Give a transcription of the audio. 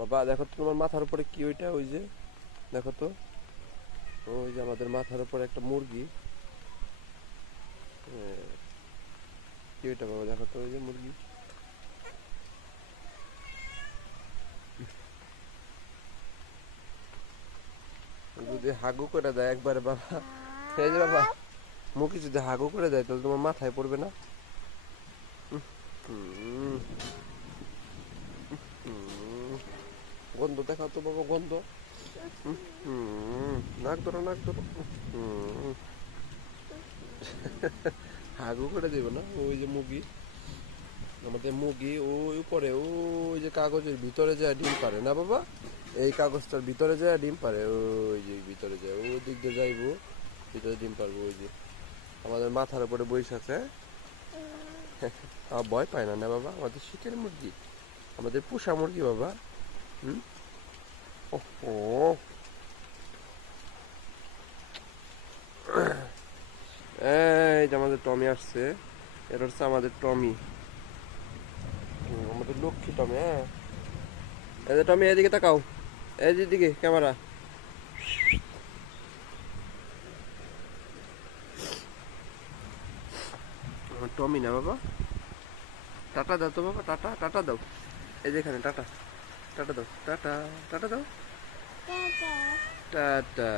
বাবা দেখো তো তোমার মাথার উপরে কি ওইটা, ওই যে দেখো তো, ওই যে আমাদের মাথার উপরে একটা মুরগি। কি ওইটা বাবা, দেখো তো ওই যে মুরগি। যদি হাগু করে দেয় একবারে বাবা, এই যে বাবা মুখে যদি হাগু করে দেয় তাহলে তোমার মাথায় পড়বে না? হুম, হুম, গন্ধ দেখাও তো বাবা, গন্ধ। হুম, নাক ধরো, নাক ধরো। হুম, হাগু করে দেবো না? ওই যে মুরগি, আমাদের মুরগি ওই উপরে ওই যে কাগজের ভিতরে যায় ডিম পারে না বাবা? এই কাগজটার ভিতরে যায় ডিম পারে, ওই যে ভিতরে যায়, ওই দিক দিয়ে যাইবো, ভিতরে ডিম পারবো। ওই যে আমাদের মাথার উপরে বসে আছে। ভয় পায় না না বাবা? আমাদের শীতের মুরগি, আমাদের পোষা মুরগি বাবা। হুম, ওহো, এই যে আমাদের টমি আসছে। এটা হচ্ছে আমাদের টমি, আমাদের লক্ষ্মী টমি। হ্যাঁ, এই যে টমি, এদিকে তাকাও, এই যে দিকে ক্যামেরা। টমি না বাবা, টাটা দাও তো বাবা, টাটা, টাটা দাও। এই যে এখানে টাটা, টাটা দাও, টাটা, টাটা দাও, টাটা।